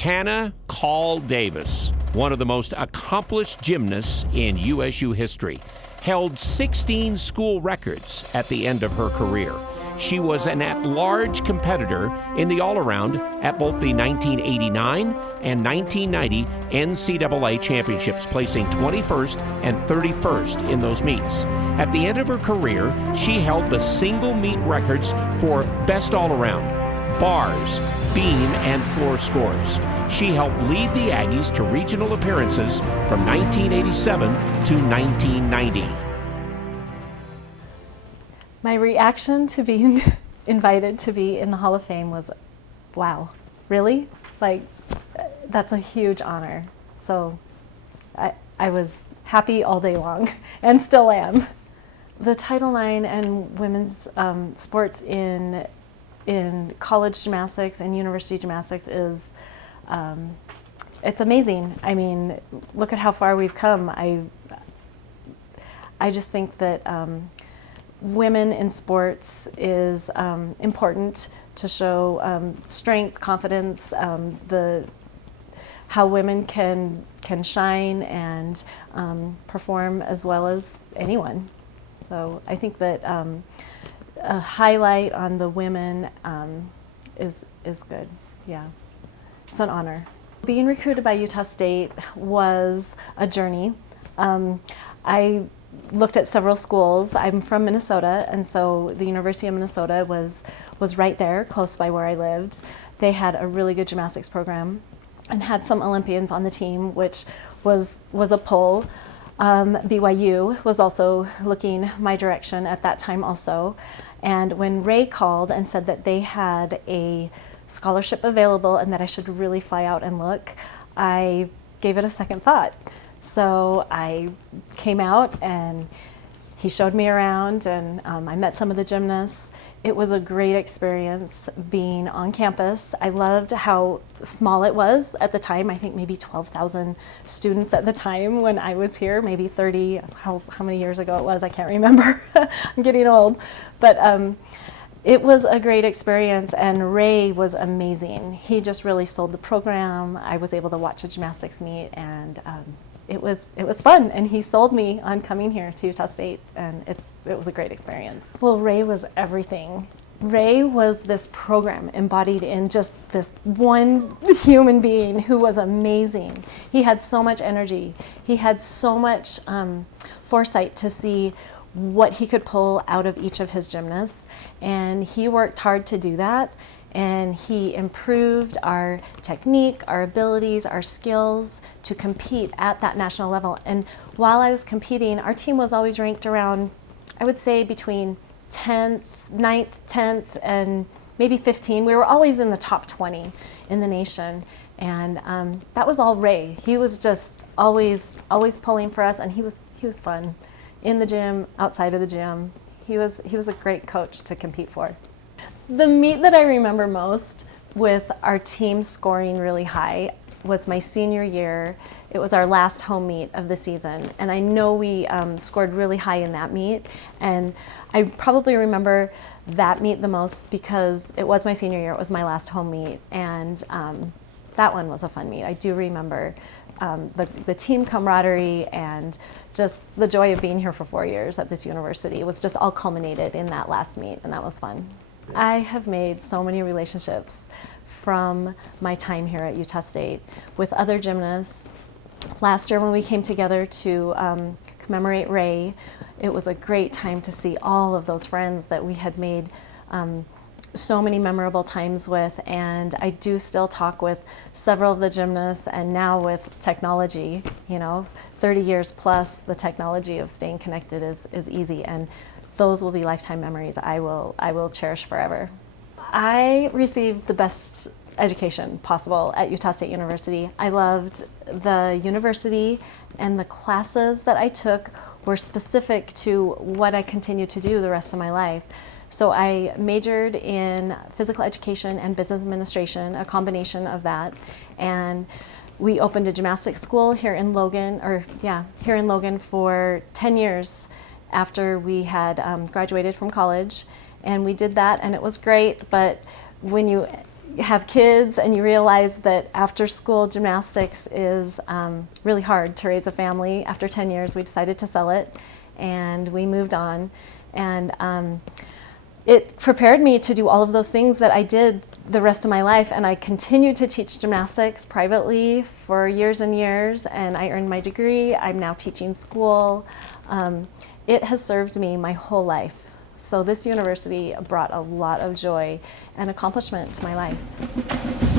Tana Call Davis, one of the most accomplished gymnasts in USU history, held 16 school records at the end of her career. She was an at-large competitor in the all-around at both the 1989 and 1990 NCAA Championships, placing 21st and 31st in those meets. At the end of her career, she held the single meet records for best all-around, bars, beam, and floor scores. She helped lead the Aggies to regional appearances from 1987 to 1990. My reaction to being invited to be in the Hall of Fame was, wow, really? Like, that's a huge honor. So I was happy all day long and still am. The Title IX and women's sports in college gymnastics and university gymnastics is, it's amazing. I mean, look at how far we've come. I just think that women in sports is important to show strength, confidence, how women can shine and perform as well as anyone. So I think that a highlight on the women is good. Yeah, it's an honor. Being recruited by Utah State was a journey. I looked at several schools. I'm from Minnesota, and so the University of Minnesota was right there, close by where I lived. They had a really good gymnastics program and had some Olympians on the team, which was a pull. BYU was also looking my direction at that time also. And when Ray called and said that they had a scholarship available and that I should really fly out and look, I gave it a second thought. So I came out and he showed me around, and I met some of the gymnasts. It was a great experience being on campus. I loved how small it was at the time. I think maybe 12,000 students at the time when I was here, maybe 30, how many years ago it was, I can't remember. I'm getting old. But it was a great experience, and Ray was amazing. He just really sold the program. I was able to watch a gymnastics meet, and it was fun. And he sold me on coming here to Utah State, and it was a great experience. Well, Ray was everything. Ray was this program embodied in just this one human being who was amazing. He had so much energy. He had so much foresight to see what he could pull out of each of his gymnasts, and he worked hard to do that, and he improved our technique, our abilities, our skills to compete at that national level. And while I was competing, our team was always ranked around, I would say, between 10th, 9th, 10th, and maybe 15. We were always in the top 20 in the nation, and that was all Ray. He was just always pulling for us, and he was fun. In the gym, outside of the gym. He was a great coach to compete for. The meet that I remember most with our team scoring really high was my senior year. It was our last home meet of the season, and I know we scored really high in that meet, and I probably remember that meet the most because it was my senior year, it was my last home meet, and that one was a fun meet. I do remember the team camaraderie and just the joy of being here for 4 years at this university. It was just all culminated in that last meet, and that was fun. I have made so many relationships from my time here at Utah State with other gymnasts. Last year when we came together to commemorate Ray, it was a great time to see all of those friends that we had made so many memorable times with, and I do still talk with several of the gymnasts, and now with technology, 30 years plus, the technology of staying connected is easy, and those will be lifetime memories I will cherish forever. I received the best education possible at Utah State University. I loved the university, and the classes that I took were specific to what I continue to do the rest of my life. So I majored in physical education and business administration, a combination of that. And we opened a gymnastics school here in Logan, for 10 years after we had graduated from college. And we did that, and it was great. But when have kids and you realize that after school gymnastics is really hard to raise a family. After 10 years, we decided to sell it, and we moved on. And it prepared me to do all of those things that I did the rest of my life, and I continued to teach gymnastics privately for years and years, and I earned my degree. I'm now teaching school. It has served me my whole life. So this university brought a lot of joy and accomplishment to my life.